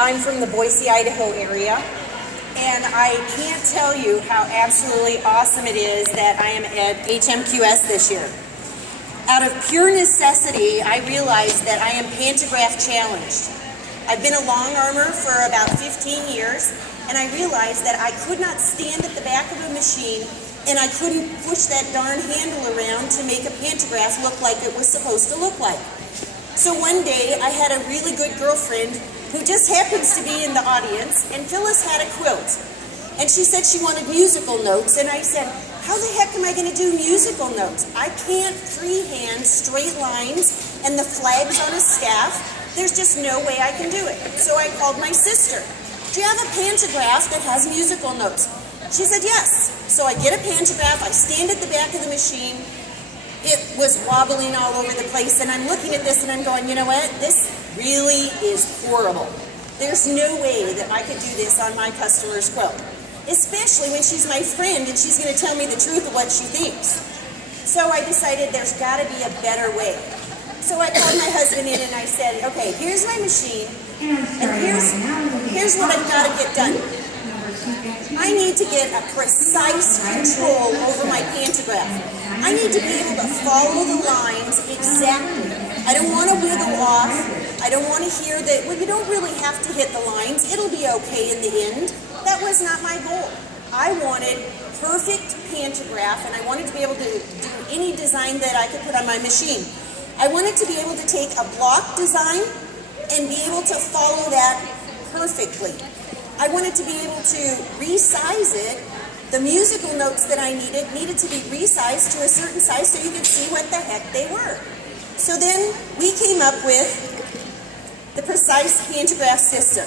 I'm from the Boise, Idaho area, and I can't tell you how absolutely awesome it is that I am at HMQS this year. Out of pure necessity, I realized that I am Pantograph challenged. I've been a long armor for about 15 years, and I realized that I could not stand at the back of a machine and I couldn't push that darn handle around to make a pantograph look like it was supposed to look like. So one day I had a really good girlfriend who just happens to be in the audience, and Phyllis had a quilt. And she said she wanted musical notes, and I said, how the heck am I going to do musical notes? I can't freehand straight lines and the flags on a staff. There's just no way I can do it. So I called my sister. Do you have a pantograph that has musical notes? She said yes. So I get a pantograph, I stand at the back of the machine. It was wobbling all over the place, and I'm looking at this and I'm going, you know what? This really is horrible. There's no way that I could do this on my customer's quilt, especially when she's my friend and she's going to tell me the truth of what she thinks. So I decided there's got to be a better way. So I called my husband in and I said, okay, here's my machine, and here's what I've got to get done. I need to get a precise control over my pantograph. I need to be able to follow the lines exactly. I don't want to wiggle off. I don't want to hear that, well, you don't really have to hit the lines. It'll be okay in the end. That was not my goal. I wanted perfect pantograph, and I wanted to be able to do any design that I could put on my machine. I wanted to be able to take a block design and be able to follow that perfectly. I wanted to be able to resize it. The musical notes that I needed to be resized to a certain size so you could see what the heck they were. So then we came up with the precise pantograph system.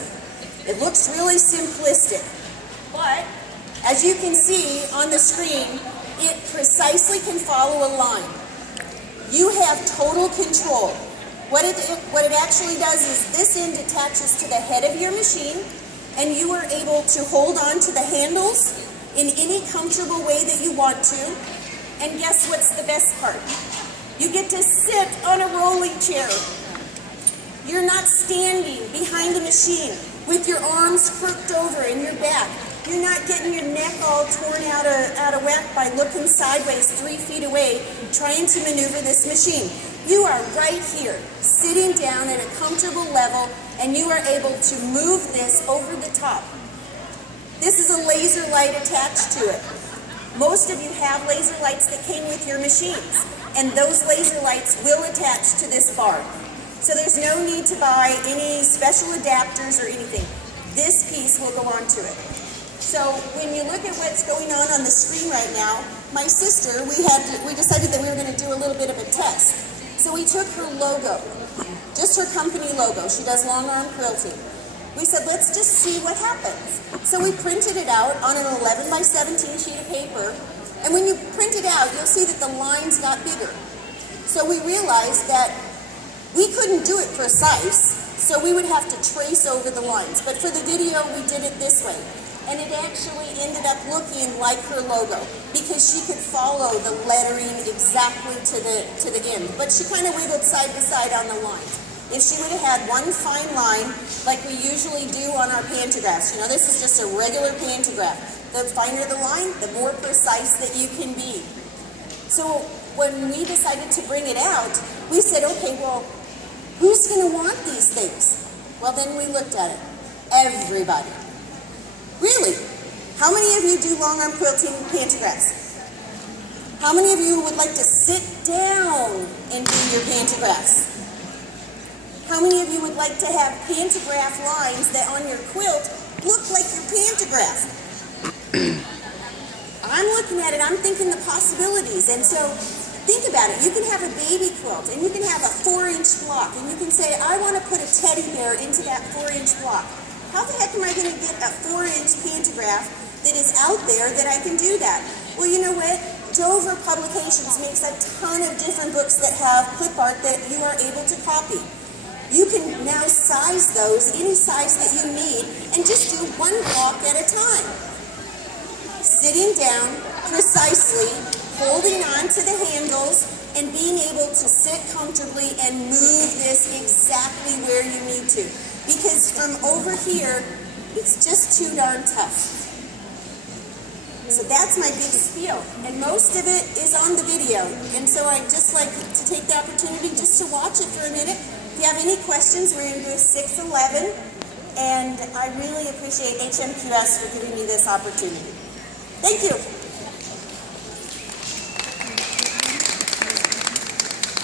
It looks really simplistic, but as you can see on the screen, it precisely can follow a line. You have total control. What it actually does is this end attaches to the head of your machine, and you are able to hold on to the handles in any comfortable way that you want to. And guess what's the best part? You get to sit on a rolling chair. You're not standing behind the machine with your arms crooked over in your back. You're not getting your neck all torn out of whack by looking sideways 3 feet away trying to maneuver this machine. You are right here, sitting down at a comfortable level, and you are able to move this over the top. This is a laser light attached to it. Most of you have laser lights that came with your machines, and those laser lights will attach to this bar. So there's no need to buy any special adapters or anything. This piece will go onto it. So when you look at what's going on the screen right now, my sister, we decided that we were going to do a little bit of a test. So we took her logo, just her company logo. She does Longarm quilting. We said, let's just see what happens. So we printed it out on an 11 by 17 sheet of paper. And when you print it out, you'll see that the lines got bigger. So we realized that we couldn't do it precise, so we would have to trace over the lines. But for the video, we did it this way. And it actually ended up looking like her logo because she could follow the lettering exactly to the end. But she kind of wiggled side to side on the lines. If she would have had one fine line like we usually do on our pantographs, you know, this is just a regular pantograph. The finer the line, the more precise that you can be. So when we decided to bring it out, we said, okay, well, who's going to want these things? Well, then we looked at it. Everybody. Really? How many of you do long arm quilting pantographs? How many of you would like to sit down and do your pantographs? How many of you would like to have pantograph lines that on your quilt look like your pantograph? I'm looking at it, I'm thinking the possibilities, and so think about it. You can have a baby quilt, and you can have a 4-inch block, and you can say, I want to put a teddy bear into that 4-inch block. How the heck am I going to get a 4-inch pantograph that is out there that I can do that? Well, you know what? Dover Publications makes a ton of different books that have clip art that you are able to copy. You can now size those, any size that you need, and just do one block at a time. Sitting down precisely, holding on to the handles, and being able to sit comfortably and move this exactly where you need to. because from over here, it's just too darn tough. So that's my big spiel, and most of it is on the video, and so I'd just like to take the opportunity just to watch it for a minute. If you have any questions, we're going to do a 611, and I really appreciate HMQS for giving me this opportunity. Thank you.